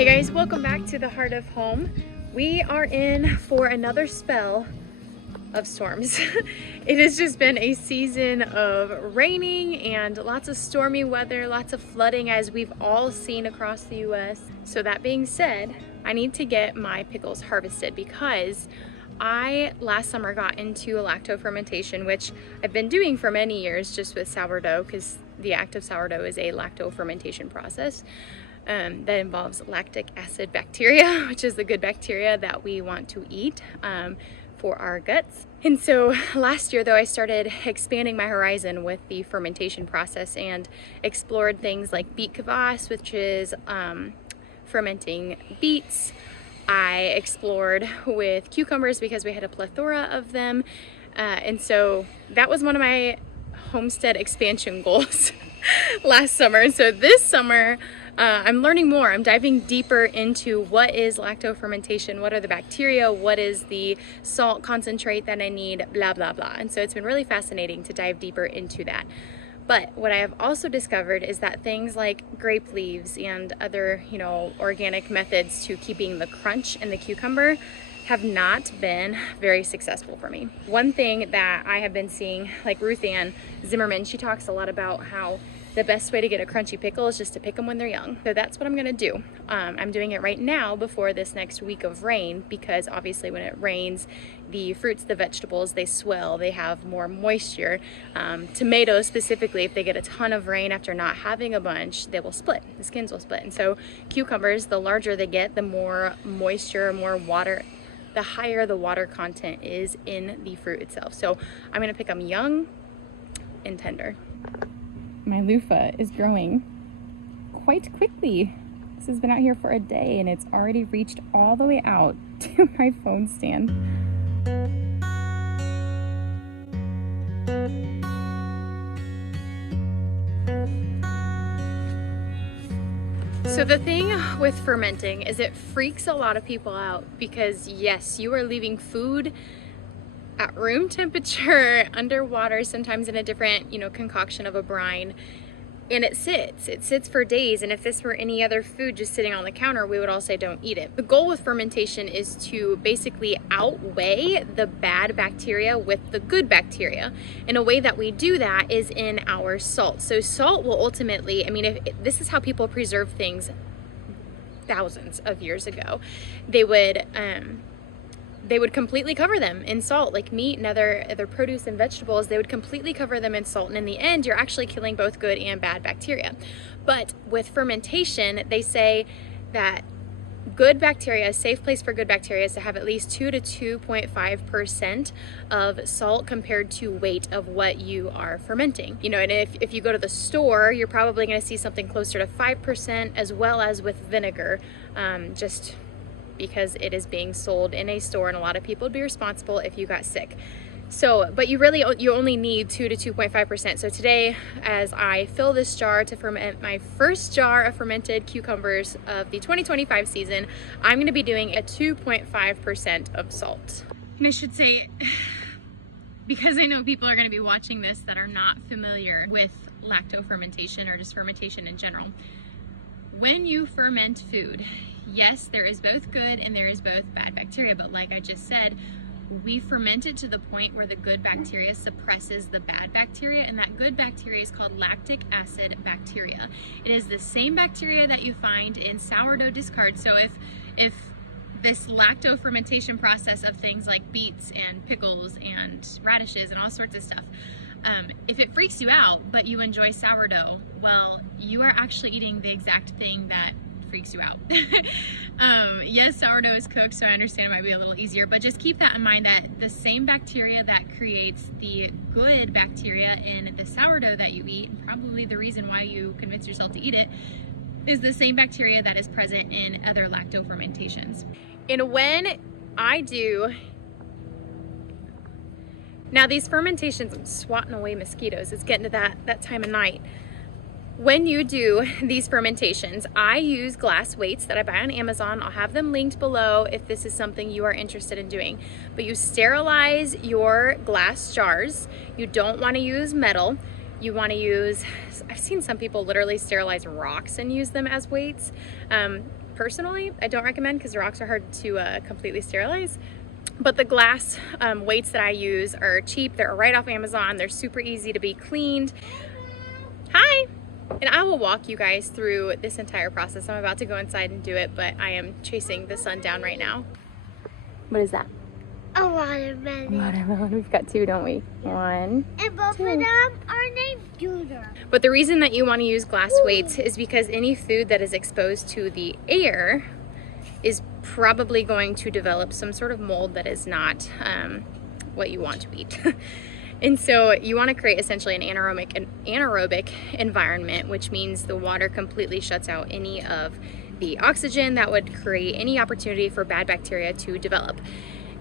Hey guys, welcome back to the heart of home. We are in for another spell of storms. It has just been a season of raining and lots of stormy weather, lots of flooding as we've all seen across the US. So that being said, I need to get my pickles harvested because I last summer got into a lacto fermentation, which I've been doing for many years just with sourdough, because the act of sourdough is a lacto fermentation process. That involves lactic acid bacteria, which is the good bacteria that we want to eat for our guts. And so last year though, I started expanding my horizon with the fermentation process and explored things like beet kvass, which is fermenting beets. I explored with cucumbers because we had a plethora of them. And so that was one of my homestead expansion goals last summer. And so this summer, I'm learning more. I'm diving deeper into what is lacto fermentation, what are the bacteria, what is the salt concentrate that I need, blah, blah, blah. And so it's been really fascinating to dive deeper into that. But what I have also discovered is that things like grape leaves and other, organic methods to keeping the crunch in the cucumber have not been very successful for me. One thing that I have been seeing, like Ruth Ann Zimmerman, she talks a lot about how the best way to get a crunchy pickle is just to pick them when they're young. So that's what I'm gonna do. I'm doing it right now before this next week of rain, because obviously when it rains, the fruits, the vegetables, they swell, they have more moisture. Tomatoes specifically, if they get a ton of rain after not having a bunch, they will split, the skins will split. And so cucumbers, the larger they get, the more moisture, more water, the higher the water content is in the fruit itself. So I'm gonna pick them young and tender. My loofah is growing quite quickly. This has been out here for a day and it's already reached all the way out to my phone stand. So the thing with fermenting is it freaks a lot of people out because yes, you are leaving food at room temperature, underwater, sometimes in a different, concoction of a brine, and it sits for days. And if this were any other food just sitting on the counter, we would all say don't eat it. The goal with fermentation is to basically outweigh the bad bacteria with the good bacteria. And a way that we do that is in our salt. So salt will ultimately, if this is how people preserve things thousands of years ago. They would completely cover them in salt, like meat and other produce and vegetables. They would completely cover them in salt, and in the end you're actually killing both good and bad bacteria. But with fermentation, they say that good bacteria, a safe place for good bacteria is to have at least 2 to 2.5% of salt compared to weight of what you are fermenting. And if you go to the store, you're probably going to see something closer to 5%, as well as with vinegar, just because it is being sold in a store and a lot of people would be responsible if you got sick. So, but you only need 2 to 2.5%. So today, as I fill this jar to ferment my first jar of fermented cucumbers of the 2025 season, I'm gonna be doing a 2.5% of salt. And I should say, because I know people are gonna be watching this that are not familiar with lacto fermentation or just fermentation in general, when you ferment food, yes, there is both good and there is both bad bacteria, but like I just said, we ferment it to the point where the good bacteria suppresses the bad bacteria, and that good bacteria is called lactic acid bacteria. It is the same bacteria that you find in sourdough discard. So if this lacto fermentation process of things like beets and pickles and radishes and all sorts of stuff, if it freaks you out but you enjoy sourdough, well, you are actually eating the exact thing that freaks you out. Yes, sourdough is cooked, so I understand it might be a little easier, but just keep that in mind, that the same bacteria that creates the good bacteria in the sourdough that you eat, and probably the reason why you convince yourself to eat it, is the same bacteria that is present in other lacto fermentations. And when I do, now these fermentations, I'm swatting away mosquitoes, it's getting to that time of night. When you do these fermentations, I use glass weights that I buy on Amazon. I'll have them linked below if this is something you are interested in doing. But you sterilize your glass jars. You don't want to use metal. You want to use, I've seen some people literally sterilize rocks and use them as weights. personally, I don't recommend because the rocks are hard to completely sterilize. But the glass weights that I use are cheap. They're right off Amazon. They're super easy to be cleaned. Hi! And I will walk you guys through this entire process. I'm about to go inside and do it, but I am chasing the sun down right now. What is that? A watermelon. Watermelon. We've got two, don't we? One. And both two. of them are named Junior. But the reason that you want to use glass weights is because any food that is exposed to the air is probably going to develop some sort of mold that is not what you want to eat. And so you want to create essentially an anaerobic environment, which means the water completely shuts out any of the oxygen that would create any opportunity for bad bacteria to develop.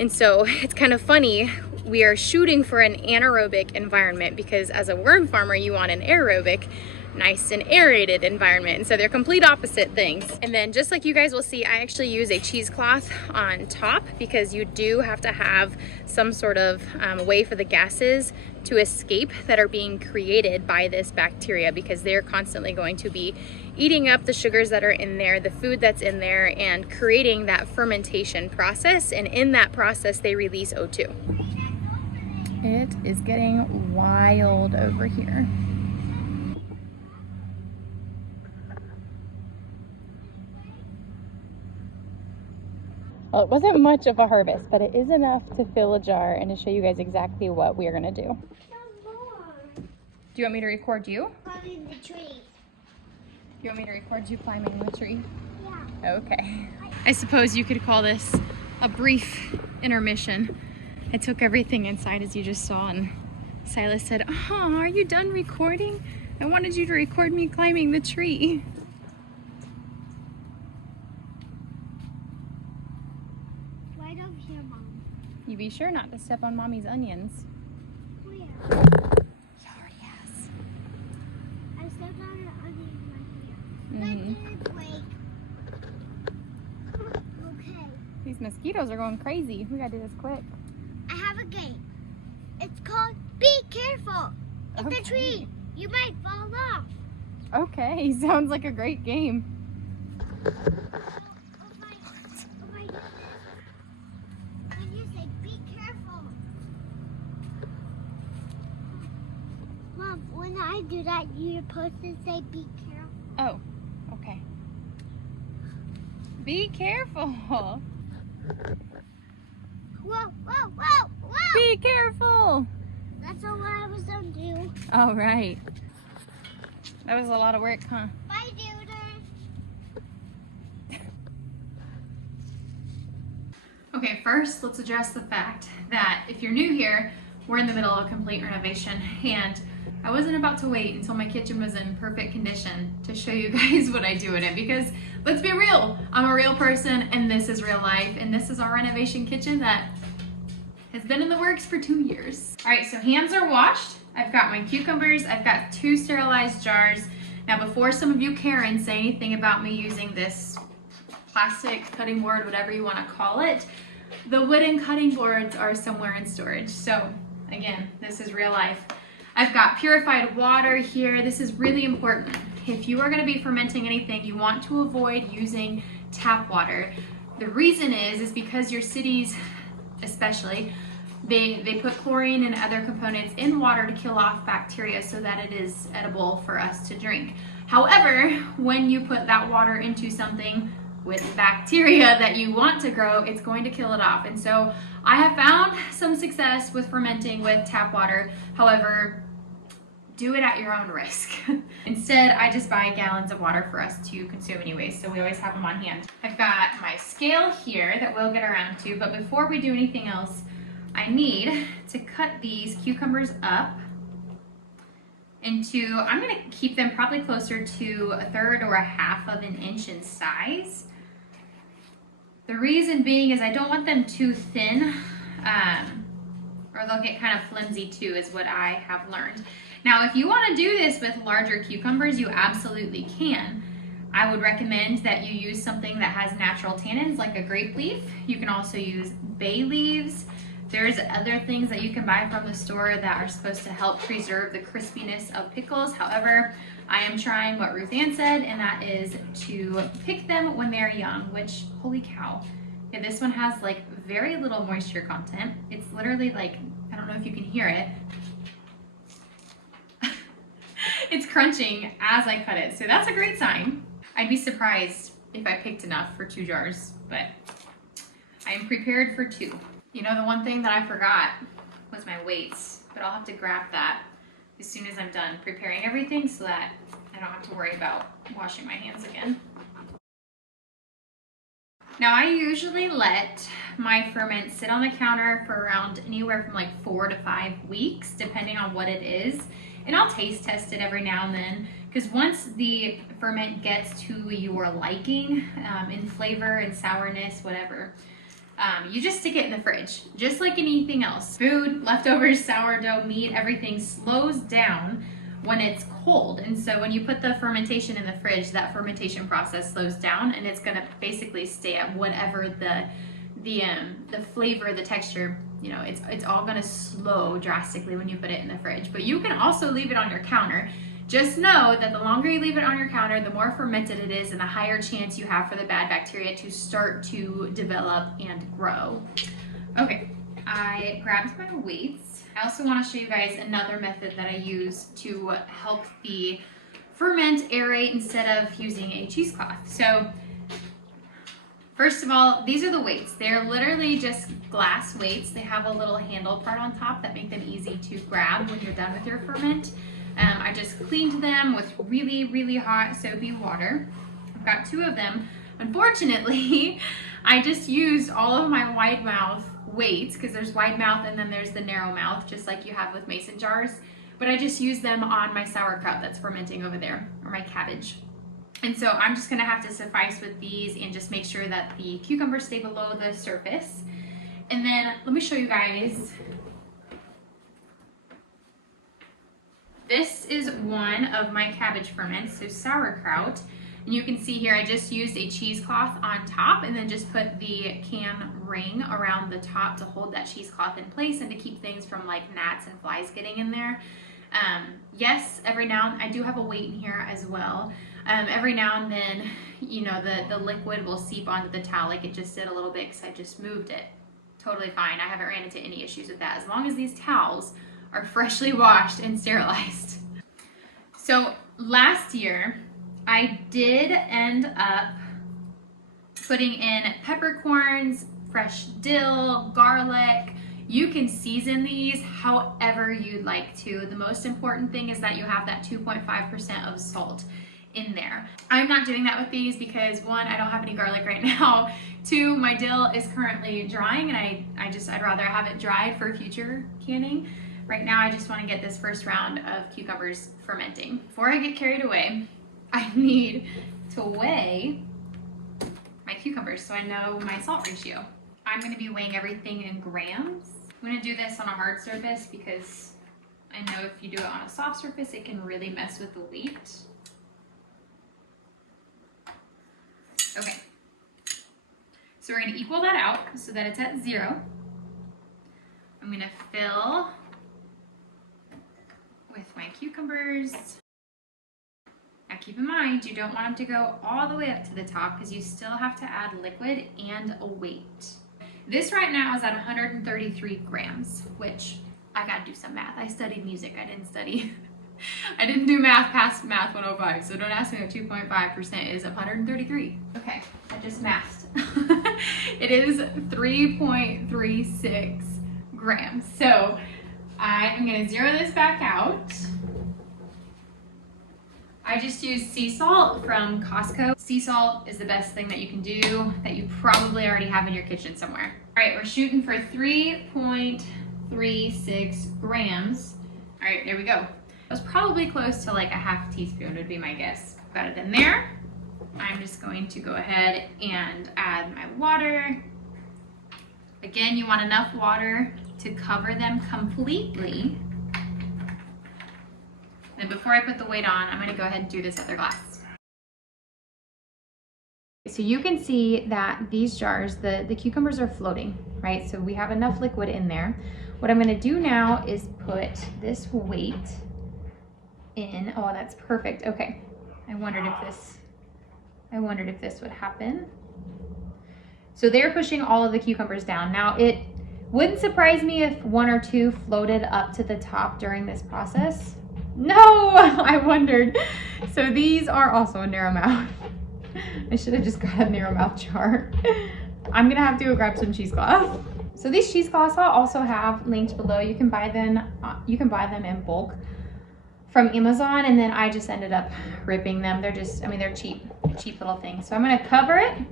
And so it's kind of funny, we are shooting for an anaerobic environment because as a worm farmer, you want an aerobic, nice and aerated environment. And so they're complete opposite things. And then just like you guys will see, I actually use a cheesecloth on top because you do have to have some sort of way for the gases to escape that are being created by this bacteria, because they're constantly going to be eating up the sugars that are in there, the food that's in there, and creating that fermentation process. And in that process, they release O2. It is getting wild over here. Well, it wasn't much of a harvest, but it is enough to fill a jar and to show you guys exactly what we are gonna do. Do you want me to record you? Climbing the tree. You want me to record you climbing the tree? Yeah. Okay. I suppose you could call this a brief intermission. I took everything inside as you just saw, and Silas said, "Oh, are you done recording? I wanted you to record me climbing the tree." Right over here, Mom. You be sure not to step on Mommy's onions. Where? He already has. I stepped on an onion right here. Mhm. I didn't break. Okay. These mosquitoes are going crazy. We gotta do this quick. I have a game. It's called Be Careful. It's Okay. a tree. You might fall off. Okay, sounds like a great game. If I do this, when you say be careful. Mom, when I do that, you're supposed to say be careful. Oh, okay. Be careful. Whoa, whoa, whoa, whoa! Be careful. That's all I was gonna do. All right. That was a lot of work, huh? Bye, dude. Okay, first let's address the fact that if you're new here, we're in the middle of a complete renovation, and I wasn't about to wait until my kitchen was in perfect condition to show you guys what I do in it, because let's be real, I'm a real person and this is real life, and this is our renovation kitchen that has been in the works for 2 years. All right, so hands are washed. I've got my cucumbers, I've got 2 sterilized jars. Now before some of you Karen say anything about me using this plastic cutting board, whatever you want to call it, the wooden cutting boards are somewhere in storage. So again, this is real life. I've got purified water here. This is really important. If you are going to be fermenting anything, you want to avoid using tap water. The reason is because your cities, especially, they put chlorine and other components in water to kill off bacteria so that it is edible for us to drink. However, when you put that water into something with bacteria that you want to grow, it's going to kill it off. And so I have found some success with fermenting with tap water. However, do it at your own risk. Instead, I just buy gallons of water for us to consume anyways, so we always have them on hand. I've got my scale here that we'll get around to, but before we do anything else, I need to cut these cucumbers up into, I'm gonna keep them probably closer to 1/3 or 1/2 of an inch in size. The reason being is I don't want them too thin, or they'll get kind of flimsy too, is what I have learned. Now, if you want to do this with larger cucumbers, you absolutely can. I would recommend that you use something that has natural tannins, like a grape leaf. You can also use bay leaves. There's other things that you can buy from the store that are supposed to help preserve the crispiness of pickles. However, I am trying what Ruth Ann said, and that is to pick them when they're young, which, holy cow. Yeah, this one has like very little moisture content. It's literally like, I don't know if you can hear it. It's crunching as I cut it, so that's a great sign. I'd be surprised if I picked enough for 2 jars, but I am prepared for 2. You know, the one thing that I forgot was my weights, but I'll have to grab that as soon as I'm done preparing everything so that I don't have to worry about washing my hands again. Now, I usually let my ferment sit on the counter for around anywhere from like 4 to 5 weeks, depending on what it is. And I'll taste test it every now and then, because once the ferment gets to your liking in flavor and sourness, whatever, you just stick it in the fridge, just like anything else. Food, leftovers, sourdough, meat, everything slows down when it's cold. And so when you put the fermentation in the fridge, that fermentation process slows down, and it's gonna basically stay at whatever the flavor, the texture, you know, it's all gonna slow drastically when you put it in the fridge. But you can also leave it on your counter. Just know that the longer you leave it on your counter, the more fermented it is and the higher chance you have for the bad bacteria to start to develop and grow. Okay, I grabbed my weights. I also want to show you guys another method that I use to help the ferment aerate instead of using a cheesecloth. So first of all, these are the weights. They're literally just glass weights. They have a little handle part on top that make them easy to grab when you're done with your ferment. I just cleaned them with really, really hot soapy water. I've got 2 of them. Unfortunately, I just used all of my wide mouth weights, because there's wide mouth and then there's the narrow mouth, just like you have with mason jars. But I just used them on my sauerkraut that's fermenting over there, or my cabbage. And so I'm just gonna have to suffice with these and just make sure that the cucumbers stay below the surface. And then let me show you guys. This is one of my cabbage ferments, so sauerkraut. And you can see here I just used a cheesecloth on top and then just put the can ring around the top to hold that cheesecloth in place and to keep things from like gnats and flies getting in there. Yes, every now and I do have a weight in here as well. Every now and then, you know, the liquid will seep onto the towel like it just did a little bit because I just moved it. Totally fine. I haven't ran into any issues with that as long as these towels are freshly washed and sterilized. So last year, I did end up putting in peppercorns, fresh dill, garlic. You can season these however you'd like to. The most important thing is that you have that 2.5% of salt in there. I'm not doing that with these because 1, I don't have any garlic right now. 2, my dill is currently drying and I'd rather have it dried for future canning. Right now, I just want to get this first round of cucumbers fermenting. Before I get carried away, I need to weigh my cucumbers so I know my salt ratio. I'm going to be weighing everything in grams. I'm going to do this on a hard surface because I know if you do it on a soft surface, it can really mess with the weight. Okay, so we're going to equal that out so that it's at 0. I'm going to fill with my cucumbers. Now keep in mind, you don't want them to go all the way up to the top because you still have to add liquid and a weight. This right now is at 133 grams, which I gotta do some math. I studied music, I didn't do math past Math 105, so don't ask me what 2.5% is of 133. Okay, I just mathed. It is 3.36 grams. So I'm gonna zero this back out. I just used sea salt from Costco. Sea salt is the best thing that you can do that you probably already have in your kitchen somewhere. All right, we're shooting for 3.36 grams. All right, there we go. It was probably close to like a half teaspoon would be my guess. Got it in there. I'm just going to go ahead and add my water. Again, you want enough water to cover them completely. Then before I put the weight on, I'm going to go ahead and do this other glass. So so you can see that these jars, the cucumbers are floating, right? So we have enough liquid in there. What I'm gonna do now is put this weight in. Oh, that's perfect. Okay. I wondered if this would happen. So they're pushing all of the cucumbers down. Now, it wouldn't surprise me if one or two floated up to the top during this process. No, I wondered. So these are also a narrow mouth. I should have just got a narrow mouth jar. I'm gonna have to go grab some cheesecloth. So these cheesecloths I'll also have linked below. You can buy them in bulk from Amazon, and then I just ended up ripping them. They're just, I mean, they're cheap little things. So I'm gonna cover it, and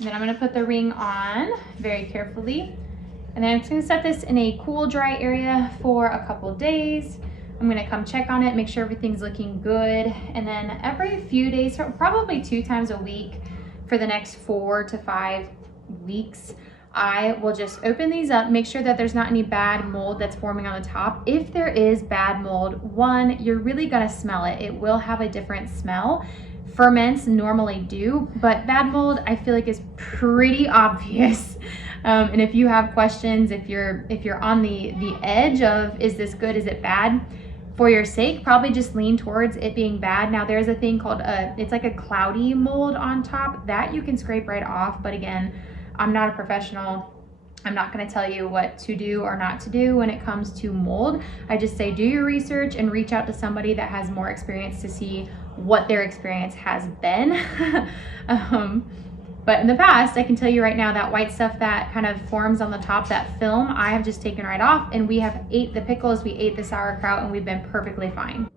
then I'm gonna put the ring on very carefully. And then I'm just gonna set this in a cool, dry area for a couple of days. I'm gonna come check on it, make sure everything's looking good. And then every few days, probably 2 times a week for the next 4 to 5 weeks, I will just open these up, make sure that there's not any bad mold that's forming on the top. If there is bad mold, one, you're really gonna smell it. It will have a different smell. Ferments normally do, but bad mold I feel like is pretty obvious. And if you have questions, if you're on the edge of, is this good, is it bad? For your sake, probably just lean towards it being bad. Now there's a thing called, it's like a cloudy mold on top that you can scrape right off. But again, I'm not a professional. I'm not gonna tell you what to do or not to do when it comes to mold. I just say do your research and reach out to somebody that has more experience to see what their experience has been. But in the past, I can tell you right now that white stuff that kind of forms on the top, that film, I have just taken right off, and we have ate the pickles, we ate the sauerkraut, and we've been perfectly fine.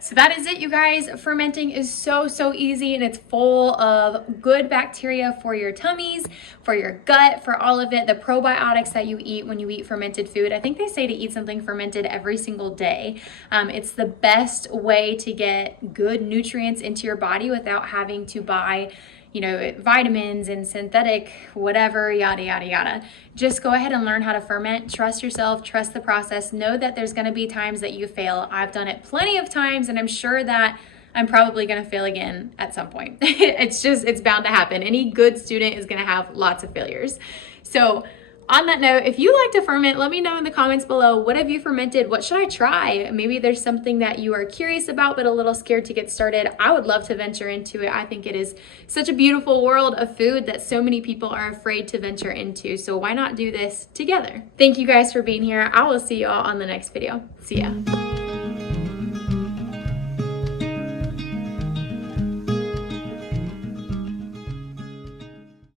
So that is it, you guys. Fermenting is so easy, and it's full of good bacteria for your tummies, for your gut, for all of it, the probiotics that you eat when you eat fermented food. I think they say to eat something fermented every single day. It's the best way to get good nutrients into your body without having to buy, you know, vitamins and synthetic whatever, yada, yada, yada. Just go ahead and learn how to ferment. Trust yourself, trust the process. Know that there's gonna be times that you fail. I've done it plenty of times, and I'm sure that I'm probably gonna fail again at some point. It's bound to happen. Any good student is gonna have lots of failures. So on that note, if you like to ferment, let me know in the comments below. What have you fermented? What should I try? Maybe there's something that you are curious about but a little scared to get started. I would love to venture into it. I think it is such a beautiful world of food that so many people are afraid to venture into. So why not do this together? Thank you guys for being here. I will see you all on the next video. See ya.